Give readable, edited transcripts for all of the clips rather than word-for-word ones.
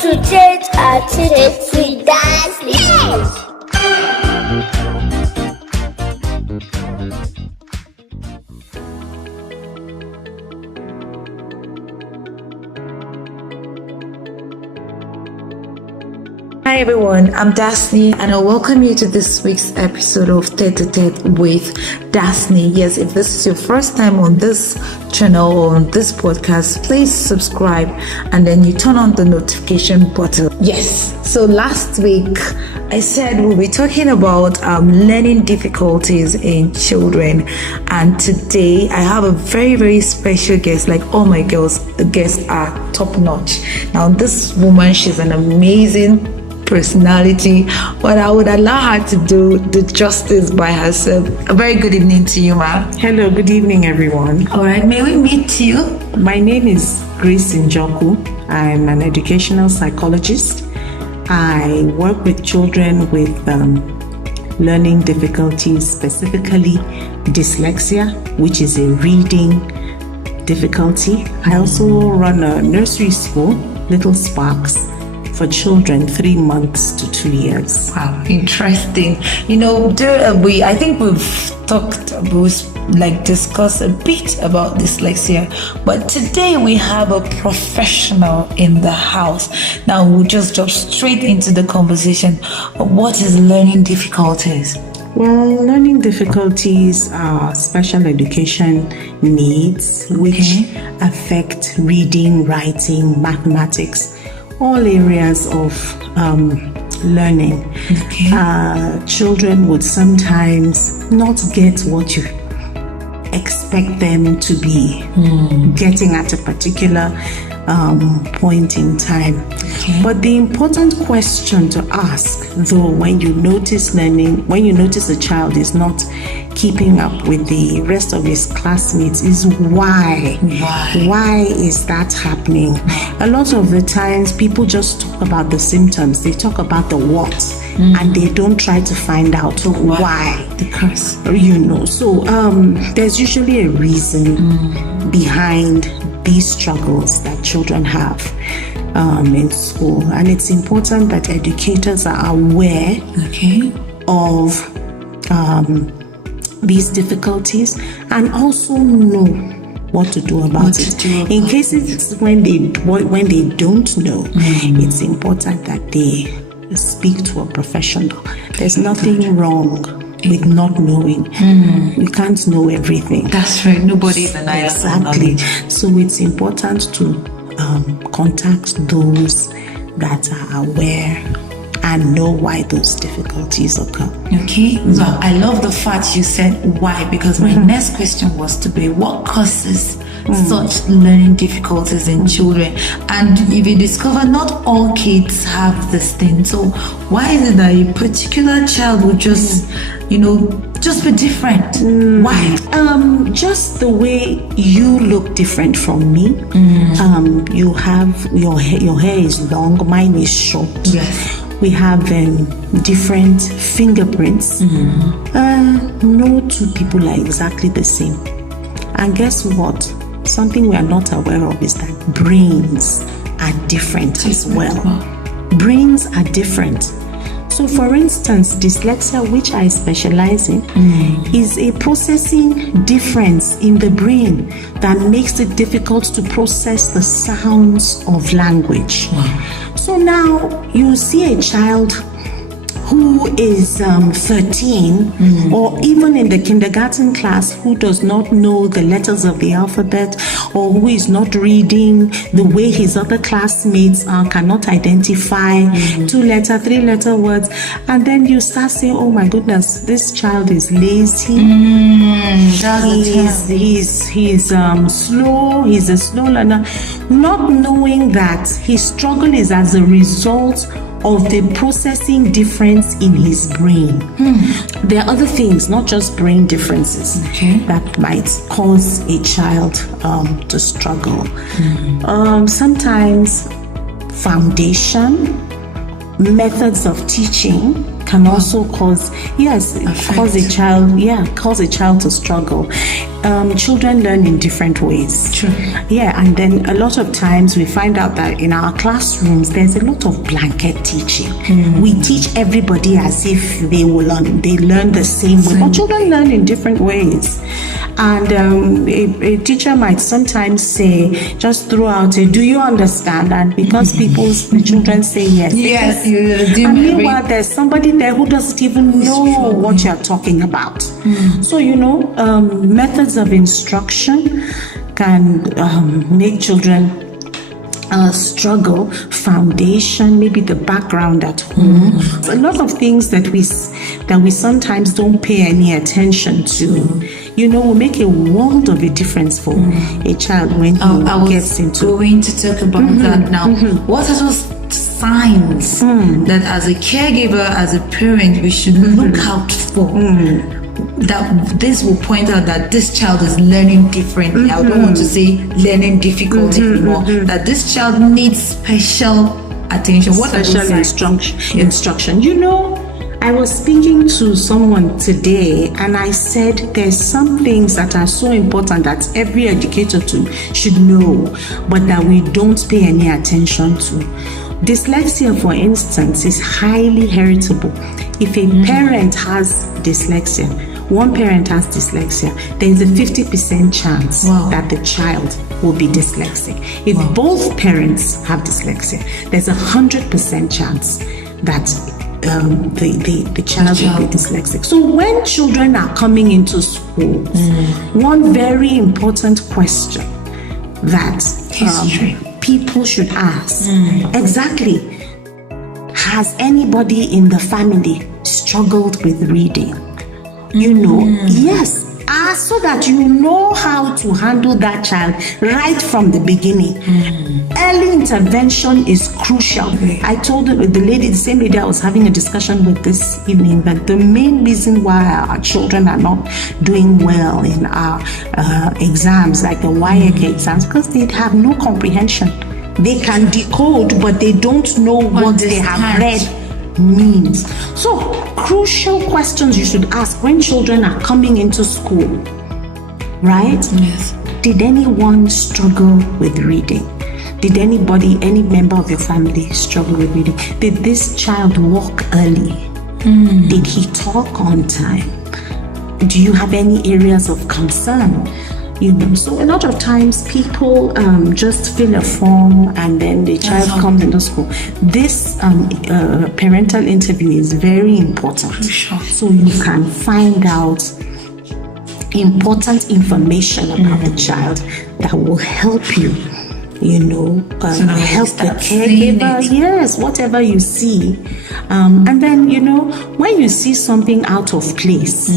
to change our teeth with Dashley. Hi everyone, I'm Dashley and I welcome you to this week's episode of a-tetewithdaseny with Dashley. Yes, if this is your first time on this channel or on this podcast, please subscribe and then you turn on the notification button. Yes, so last week I said we'll be talking about learning difficulties in children, and today I have a very special guest. Like all my guests are top notch. Now this woman, she's an amazing personality, but I would allow her to do the justice by herself. A very good evening to you, ma'am. Hello, good evening, everyone. All right, may we meet you? My name is Grace Njoku. I'm an educational psychologist. I work with children with learning difficulties, specifically dyslexia, which is a reading difficulty. I also run a nursery school, Little Sparks, for children 3 months to 2 years. Wow, interesting. You know, I think we've discussed a bit about dyslexia, but today we have a professional in the house. Now we'll just jump straight into the conversation. What is learning difficulties? Well, learning difficulties are special education needs which affect reading, writing, mathematics, all areas of learning. Children would sometimes not get what you expect them to be getting at a particular point in time. But the important question to ask, though, when you notice a child is not keeping up with the rest of his classmates, is why is that happening? A lot of the times people just talk about the symptoms, they talk about the what, and they don't try to find out why. The cause. So there's usually a reason behind these struggles that children have in school, and it's important that educators are aware of these difficulties and also know what to do about it. In cases when they don't know, it's important that they speak to a professional. There's nothing wrong with not knowing. You can't know everything. That's right. Nobody's an island. Exactly. So it's important to contact those that are aware and know why those difficulties occur. So I love the fact you said why, because my next question was to be what causes such learning difficulties in children. And if you discover not all kids have this thing, so why is it that a particular child would just be different? Why? Just the way you look different from me. You have your hair is long, mine is short. Yes. We have different fingerprints. No two people are exactly the same. And guess what? Something we are not aware of is that brains are different as well. Brains are different. So for instance, dyslexia, which I specialize in, is a processing difference in the brain that makes it difficult to process the sounds of language. So now you see a child who is 13 or even in the kindergarten class who does not know the letters of the alphabet, or who is not reading the way his other classmates cannot identify 2-letter, 3-letter words, and then you start saying, oh my goodness, this child is lazy, he's slow, he's a slow learner, not knowing that his struggle is as a result of the processing difference in his brain. There are other things, not just brain differences, that might cause a child to struggle. Sometimes foundation, methods of teaching can also cause a child to struggle. Children learn in different ways. True. Yeah, and then a lot of times we find out that in our classrooms there's a lot of blanket teaching. We teach everybody as if they learn the same way, but children learn in different ways. And a teacher might sometimes say, just throw out a, do you understand? And because the children say yes. Yes, you and meanwhile, there's somebody there who doesn't even know what you're talking about. So, methods of instruction can make children struggle. Foundation, maybe the background at home. A lot of things that we sometimes don't pay any attention to. Will make a world of a difference for a child when he gets into. Going to talk about that now. What are those signs that as a caregiver, as a parent, we should look out for? That this will point out that this child is learning differently. I don't want to say learning difficulty anymore. That this child needs special attention. What special instruction? I was speaking to someone today and I said there's some things that are so important that every educator should know, but that we don't pay any attention to. Dyslexia, for instance, is highly heritable. If a parent has dyslexia, one parent has dyslexia, there is a 50% chance that the child will be dyslexic. If both parents have dyslexia, there's a 100% chance that the child will be dyslexic. So when children are coming into school, one very important question that people should ask, exactly, has anybody in the family struggled with reading? Yes. So that you know how to handle that child right from the beginning. Early intervention is crucial. I told the same lady I was having a discussion with this evening, that the main reason why our children are not doing well in our exams, like the WAEC exams, because they have no comprehension. They can decode, but they don't know what they have read means. So, crucial questions you should ask when children are coming into school, right? Yes. Did anyone struggle with reading? Did any member of your family struggle with reading? Did this child walk early? Did he talk on time? Do you have any areas of concern? So a lot of times people just fill a form and then the child comes into school. This parental interview is very important. So you can find out important information about the child that will help you, help the caregiver. Yes, whatever you see. And then, when you see something out of place,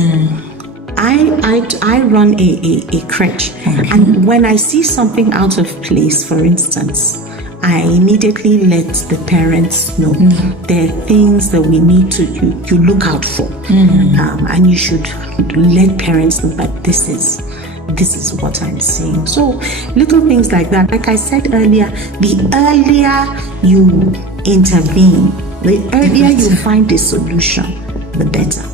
I run a crèche, and when I see something out of place, for instance, I immediately let the parents know there are things that we need to you look out for, and you should let parents know that this is what I'm seeing. So little things like that. Like I said earlier, the earlier you intervene, the earlier you find a solution, the better.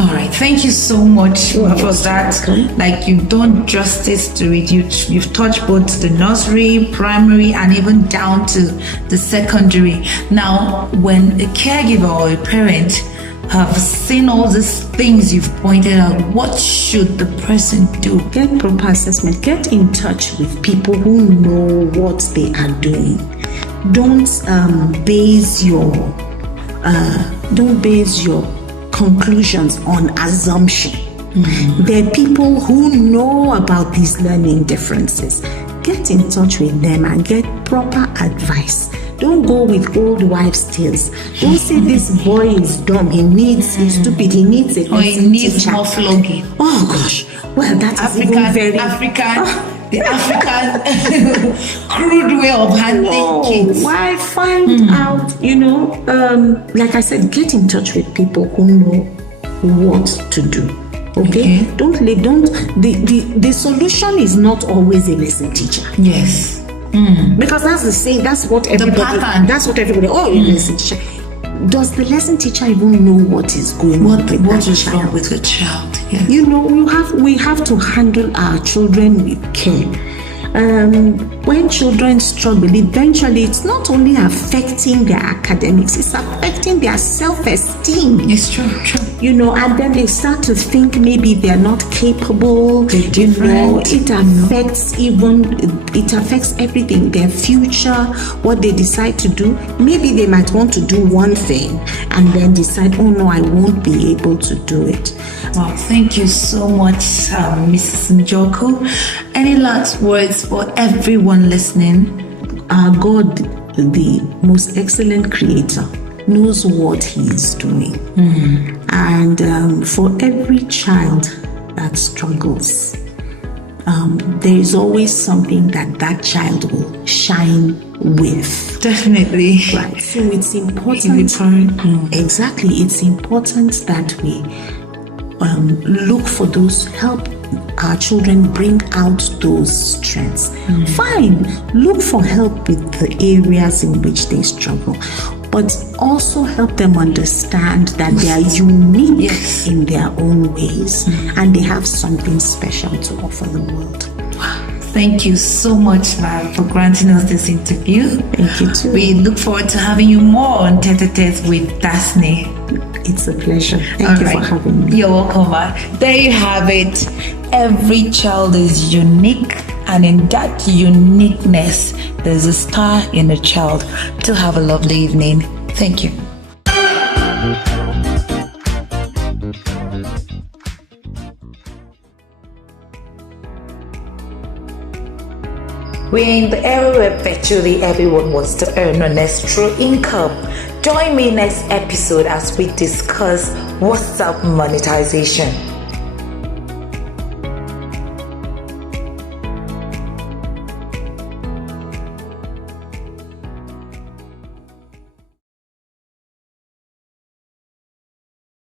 All right, thank you so much for that. Like, you've done justice to it. You've touched both the nursery, primary, and even down to the secondary. Now, when a caregiver or a parent have seen all these things you've pointed out, what should the person do? Get proper assessment. Get in touch with people who know what they are doing. Don't base your conclusions on assumption. There are people who know about these learning differences. Get in touch with them and get proper advice. Don't go with old wives' tales. Don't say this boy is dumb, he's stupid, he needs a teacher. More flogging. Oh gosh. Well, that is even very the African crude way of handling kids. Why find out, like I said, get in touch with people who know what to do. Okay? The solution is not always a lesson teacher. Yes. Because that's the same, that's what everybody, a lesson teacher. does the lesson teacher even know what is going on with What that is child? wrong with the child? Yes. You know, we have to handle our children with care. When children struggle, eventually it's not only affecting their academics, it's affecting their self-esteem. It's true. You know, and then they start to think maybe they're not capable. They're different. It affects everything, their future, what they decide to do. Maybe they might want to do one thing and then decide, oh no, I won't be able to do it. Well, thank you so much, Mrs. Njoku. Any last words for everyone listening? Our God, the most excellent creator, knows what he is doing. And for every child that struggles, there is always something that child will shine with. Definitely. Right. So it's important. Exactly. It's important that we look for those, help our children bring out those strengths. Fine. Look for help with the areas in which they struggle, but also help them understand that they are unique in their own ways and they have something special to offer the world. Thank you so much, ma'am, for granting us this interview. Thank you too. We look forward to having you more on Tete with Dasny. It's a pleasure. Thank you for having me. You're welcome, ma'am. There you have it. Every child is unique, and in that uniqueness, there's a star in a child. To have a lovely evening. Thank you. We're in the era where virtually everyone wants to earn honest true income. Join me next episode as we discuss WhatsApp monetization.